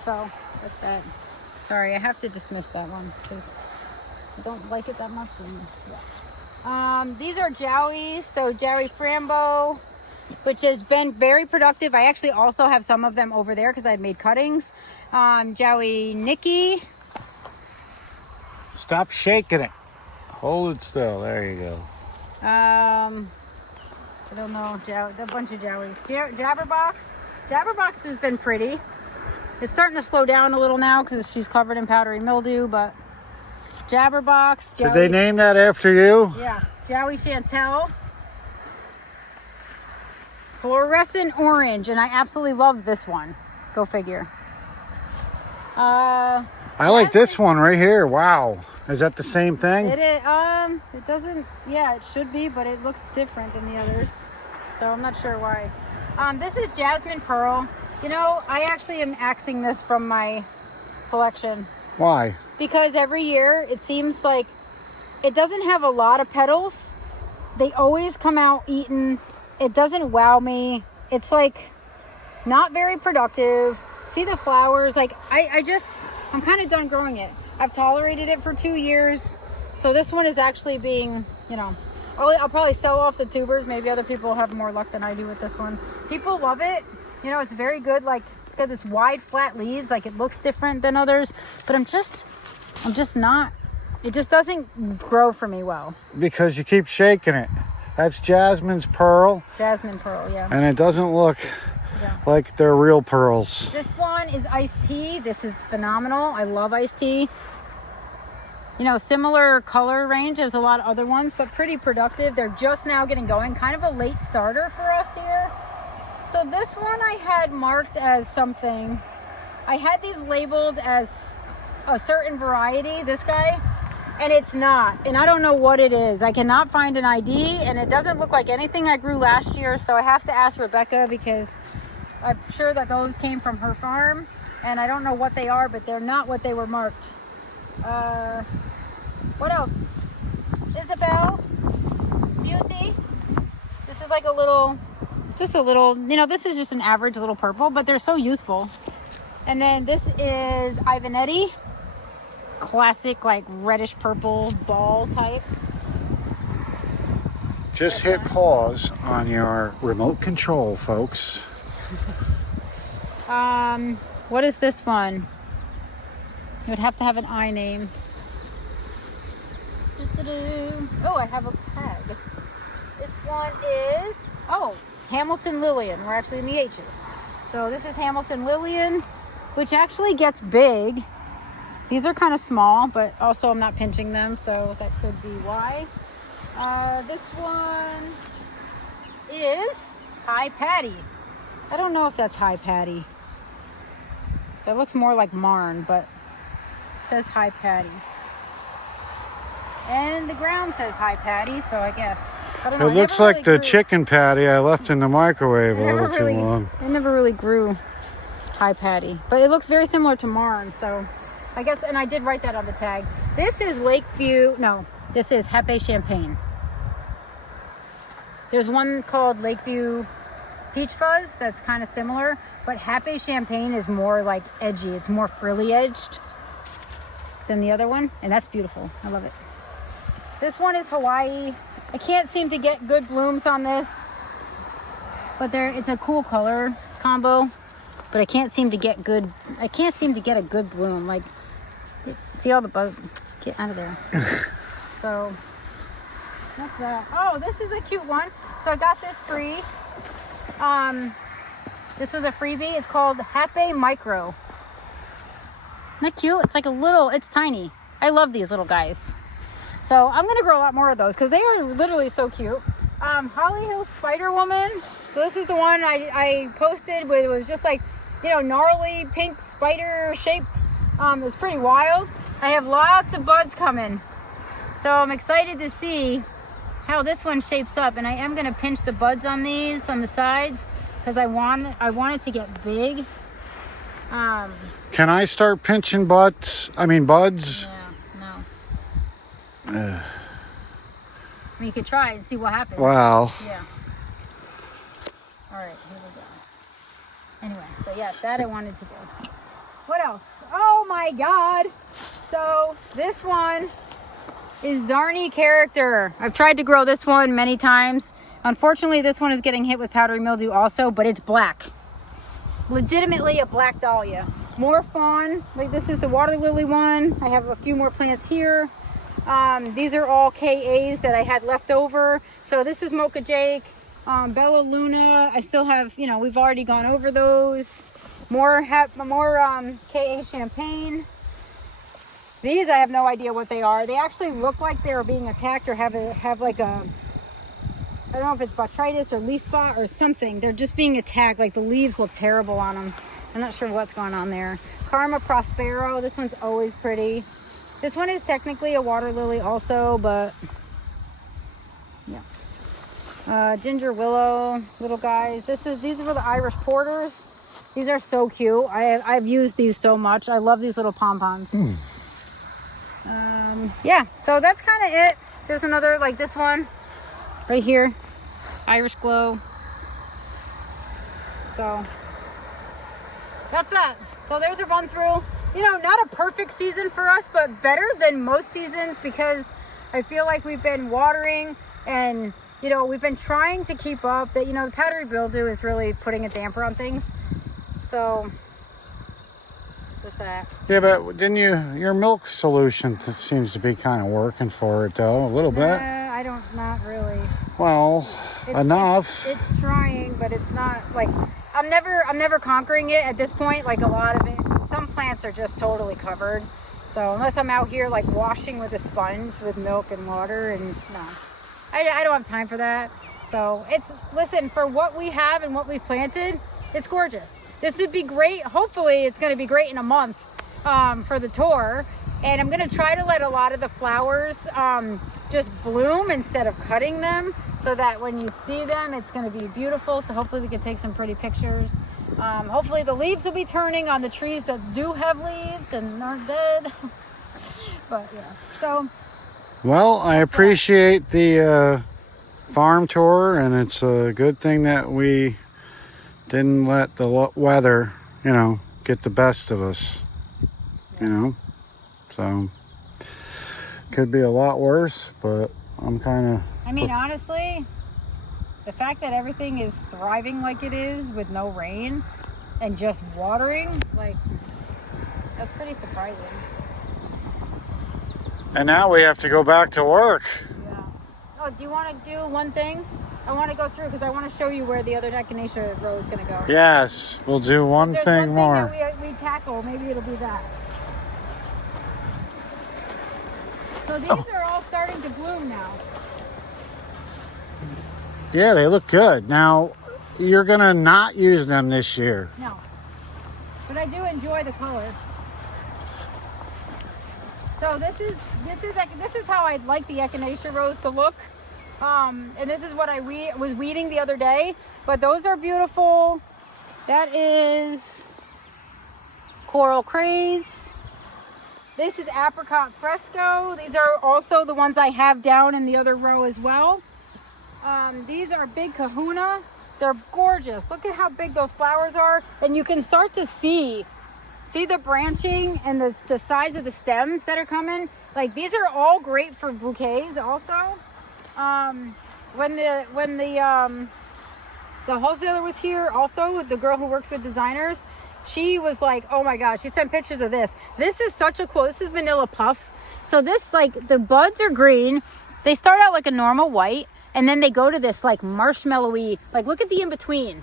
So that's that. Sorry, I have to dismiss that one because I don't like it that much. These are Jowies. So Jowie Frambo, which has been very productive. I actually also have some of them over there because I made cuttings. Jowie Nikki. Stop shaking it. Hold it still. There you go. I don't know, a bunch of Jowies. Jabberbox. Jabberbox has been pretty. It's starting to slow down a little now because she's covered in powdery mildew, but Jabberbox. Did they name that after you? Yeah. Jowie Chantel. Fluorescent orange, and I absolutely love this one. Go figure. I like this one right here. Wow. Is that the same thing? It is, it doesn't, yeah, it should be, but it looks different than the others. So I'm not sure why. This is Jasmine Pearl. You know, I actually am axing this from my collection. Why? Because every year it seems like it doesn't have a lot of petals. They always come out eaten. It doesn't wow me. It's like not very productive. See the flowers? Like I'm kind of done growing it. I've tolerated it for 2 years. So this one is actually being, you know, I'll probably sell off the tubers. Maybe other people will have more luck than I do with this one. People love it. You know, it's very good, like, because it's wide, flat leaves. Like, it looks different than others. But I'm just not, it just doesn't grow for me well. Because you keep shaking it. That's Jasmine's Pearl. Jasmine Pearl, yeah. And it doesn't look like they're real pearls. This one is iced tea. This is phenomenal. I love iced tea. You know, similar color range as a lot of other ones, but pretty productive. They're just now getting going. Kind of a late starter for us here. So this one I had marked as something. I had these labeled as a certain variety, this guy, and it's not. And I don't know what it is. I cannot find an ID, and it doesn't look like anything I grew last year. So I have to ask Rebecca because I'm sure that those came from her farm, and I don't know what they are, but they're not what they were marked. What else? Isabel, Beauty. This is like a little, just a little, you know, this is just an average little purple, but they're so useful. And then this is Ivanetti, classic like reddish purple ball type. Just hit pause on your remote control, folks. What is this one? It would have to have an I name. Oh, I have a tag. This one is, oh, Hamilton Lillian. We're actually in the H's. So this is Hamilton Lillian, which actually gets big. These are kind of small, but also I'm not pinching them, so that could be why. This one is High Patty. I don't know if that's High Patty. That looks more like Marn, but it says High Patty. And the ground says High Patty, so I guess. I don't know. It looks like the chicken patty I left in the microwave a little too long. It never really grew High Patty, but it looks very similar to Marn, so I guess, and I did write that on the tag. This is Lakeview, no, this is Happy Champagne. There's one called Lakeview Peach Fuzz that's kind of similar, but Happy Champagne is more like edgy. It's more frilly edged than the other one, and that's beautiful. I love it. This one is Hawaii. I can't seem to get good blooms on this, but it's a cool color combo, but I can't seem to get a good bloom. Like, see all the bugs? Get out of there. So that's that. Oh, this is a cute one. So I got this free. This was a freebie. It's called Happy Micro. Isn't that cute? It's like it's tiny. I love these little guys. So I'm gonna grow a lot more of those because they are literally so cute. Holly Hill Spider Woman. So this is the one I posted with. It was just like, you know, gnarly pink spider shaped. It was pretty wild. I have lots of buds coming. So I'm excited to see how this one shapes up. And I am gonna pinch the buds on these on the sides because I want it to get big. Can I start pinching buds? Yeah, no. I mean, you could try and see what happens. Wow. Yeah. All right, here we go. Anyway, so yeah, that I wanted to do. What else? Oh my God. So this one is Zarni Character. I've tried to grow this one many times. Unfortunately, this one is getting hit with powdery mildew also, but it's black. Legitimately a black dahlia. More fawn. Like, this is the water lily one. I have a few more plants here. These are all KAs that I had left over. So this is Mocha Jake, Bella Luna. I still have, you know, we've already gone over those. More KA Champagne. These I have no idea what they are. They actually look like they're being attacked or have like a, I don't know if it's botrytis or leaf spot or something. They're just being attacked. Like, the leaves look terrible on them. I'm not sure what's going on there. Karma Prospero. This one's always pretty. This one is technically a water lily also, but yeah. Ginger Willow, little guys. These are the Irish Porters. These are so cute. I've used these so much. I love these little pom-poms. Yeah, so that's kind of it. There's another, like this one right here, Irish Glow. So that's that. So there's a run through. You know, not a perfect season for us, but better than most seasons because I feel like we've been watering and, you know, we've been trying to keep up. That, you know, the powdery mildew is really putting a damper on things. So what's that? Yeah, but didn't your milk solution seems to be kind of working for it though, a little bit. Not really. Well, enough. It's trying, but it's not like, I'm never conquering it at this point. Like, a lot of it, some plants are just totally covered. So unless I'm out here like washing with a sponge with milk and water, and no, I don't have time for that. So listen, for what we have and what we've planted, it's gorgeous. This would be great. Hopefully it's going to be great in a month for the tour. And I'm going to try to let a lot of the flowers just bloom instead of cutting them, so that when you see them, it's going to be beautiful. So hopefully we can take some pretty pictures. Hopefully the leaves will be turning on the trees that do have leaves and aren't dead. But yeah, so. Well, I appreciate the farm tour, and it's a good thing that we didn't let the weather, get the best of us, So, could be a lot worse, but I'm kind of... I mean, honestly, the fact that everything is thriving like it is with no rain and just watering, like, that's pretty surprising. And now we have to go back to work. Yeah. Oh, do you want to do one thing? I want to go through because I want to show you where the other echinacea row is going to go. Yes, we'll do one thing more. That we tackle. Maybe it'll be that. So these are all starting to bloom now. Yeah, they look good. Now, you're going to not use them this year. No. But I do enjoy the color. So this is how I'd like the echinacea rose to look. And this is what I was weeding the other day. But those are beautiful. That is coral craze. This is apricot fresco. These are also the ones I have down in the other row as well. These are big kahuna. They're gorgeous. Look at how big those flowers are. And you can start to see the branching and the size of the stems that are coming. Like, these are all great for bouquets also. When the wholesaler was here also, the girl who works with designers, she was like, oh my gosh, she sent pictures of this. This is such a cool, this is vanilla puff. So this, like, the buds are green. They start out like a normal white, and then they go to this like marshmallowy, like, look at the in-between.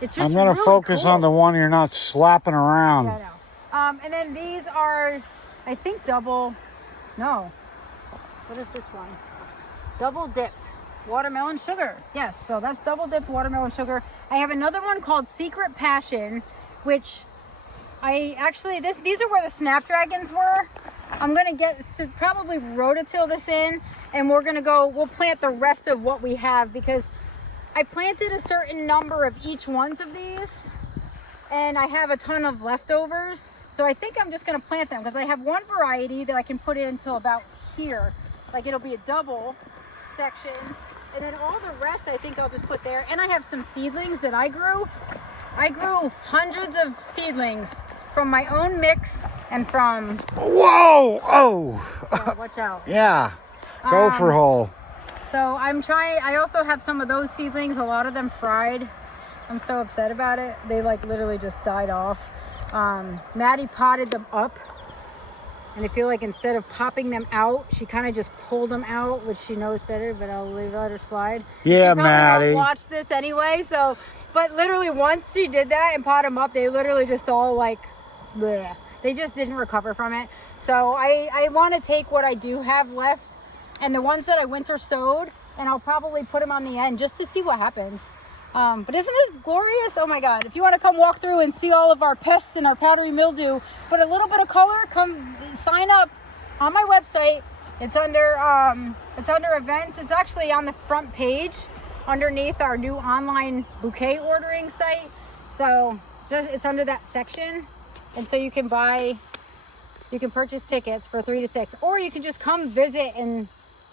It's just I'm going to really focus cool. on the one you're not slapping around. Yeah, I know. And then these are, I think, what is this one? Double dipped watermelon sugar. Yes, so that's double dipped watermelon sugar. I have another one called Secret Passion, which these are where the snapdragons were. I'm going to probably rototill this in, and we'll plant the rest of what we have, because I planted a certain number of each ones of these, and I have a ton of leftovers. So I think I'm just going to plant them, because I have one variety that I can put in until about here. Like, it'll be a double section. And then all the rest I think I'll just put there. And I have some seedlings that I grew. I grew hundreds of seedlings from my own mix and from... Whoa! Oh! Yeah, watch out. Yeah. Gopher hole. So I also have some of those seedlings, a lot of them fried. I'm so upset about it. They like literally just died off. Maddie potted them up. And I feel like instead of popping them out, she kind of just pulled them out, which she knows better, but I'll let her slide. Yeah, she Maddie. Won't watch this anyway, so, but literally once she did that and pot them up, they literally just all like, bleh. They just didn't recover from it. So I want to take what I do have left and the ones that I winter sowed, and I'll probably put them on the end just to see what happens. But isn't this glorious? Oh my God. If you want to come walk through and see all of our pests and our powdery mildew, but a little bit of color, come sign up on my website. It's under events. It's actually on the front page underneath our new online bouquet ordering site. So it's under that section. And so you can purchase tickets for 3 to 6, or you can just come visit and,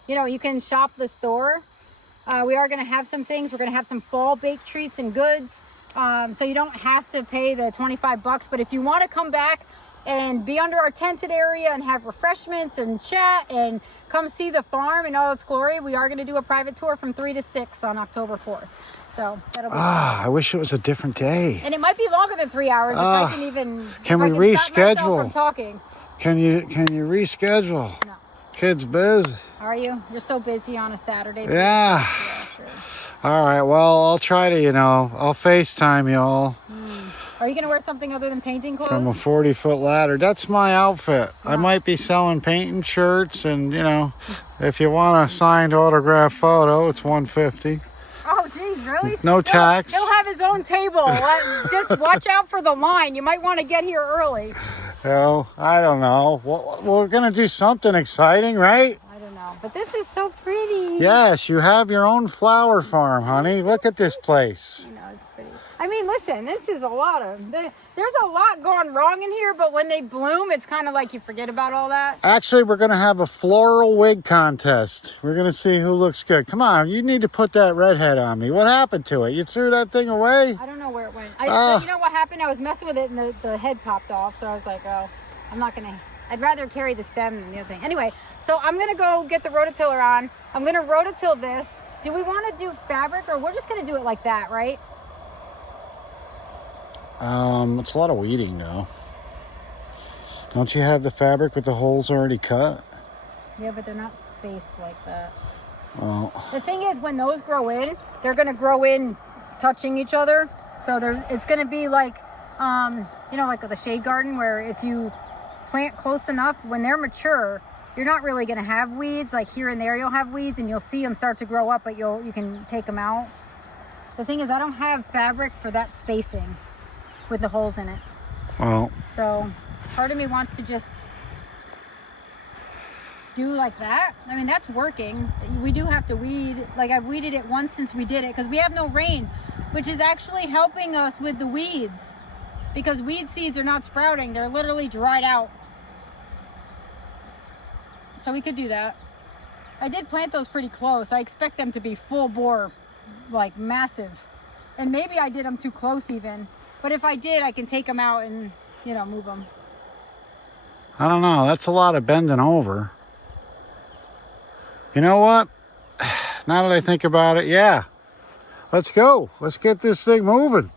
you can shop the store. We are going to have some things. We're going to have some fall baked treats and goods. So you don't have to pay the $25. But if you want to come back and be under our tented area and have refreshments and chat and come see the farm in all its glory, we are going to do a private tour from 3 to 6 on October 4th. So that'll be fun. I wish it was a different day. And it might be longer than 3 hours if I can even... Can we stop myself reschedule? from talking. Can you reschedule? No. Kids busy. Are you? You're so busy on a Saturday. Yeah. Sure. All right. Well, I'll try to, I'll FaceTime y'all. Are you going to wear something other than painting clothes? From a 40-foot ladder. That's my outfit. I might be selling painting shirts, and, if you want a signed autograph photo, it's $150. Oh, geez, really? No tax. He'll have his own table. Just watch out for the line. You might want to get here early. I don't know. We're going to do something exciting, right? I don't know. But this is so pretty. Yes, you have your own flower farm, honey. Look at this place. It's pretty. I mean, listen. listen, this is a lot of, there's a lot going wrong in here, but when they bloom, it's kind of like you forget about all that. Actually, we're going to have a floral wig contest. We're going to see who looks good. Come on, you need to put that redhead on me. What happened to it? You threw that thing away? I don't know where it went. You know what happened? I was messing with it and the head popped off, so I was like, oh, I'm not going to, I'd rather carry the stem than the other thing. Anyway, so I'm going to go get the rototiller on. I'm going to rototill this. Do we want to do fabric, or we're just going to do it like that, right? It's a lot of weeding, though. Don't you have the fabric with the holes already cut? Yeah, but they're not spaced like that. Well, the thing is, when those grow in, they're going to grow in touching each other. So it's going to be like, you know, like the shade garden, where if you plant close enough, when they're mature, you're not really going to have weeds. Like here and there you'll have weeds, and you'll see them start to grow up, but you can take them out. The thing is, I don't have fabric for that spacing with the holes in it. well, So part of me wants to just do like that. I mean, that's working. We do have to weed. Like, I've weeded it once since we did it, because we have no rain, which is actually helping us with the weeds, because weed seeds are not sprouting. They're literally dried out. So we could do that. I did plant those pretty close. I expect them to be full bore, like massive. And maybe I did them too close even. But if I did, I can take them out and, you know, move them. I don't know. That's a lot of bending over. You know what? Now that I think about it, yeah. Let's go. Let's get this thing moving.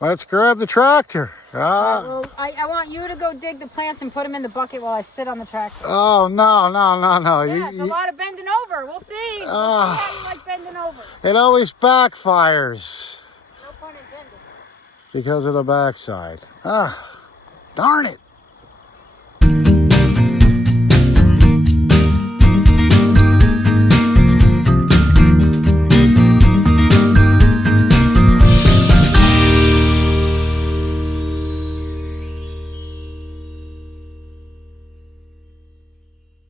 Let's grab the tractor. Well, I want you to go dig the plants and put them in the bucket while I sit on the tractor. Oh, no. Yeah, it's a lot of bending over. We'll see. We'll see how you like bending over. It always backfires No pun intended. because of the backside. Darn it.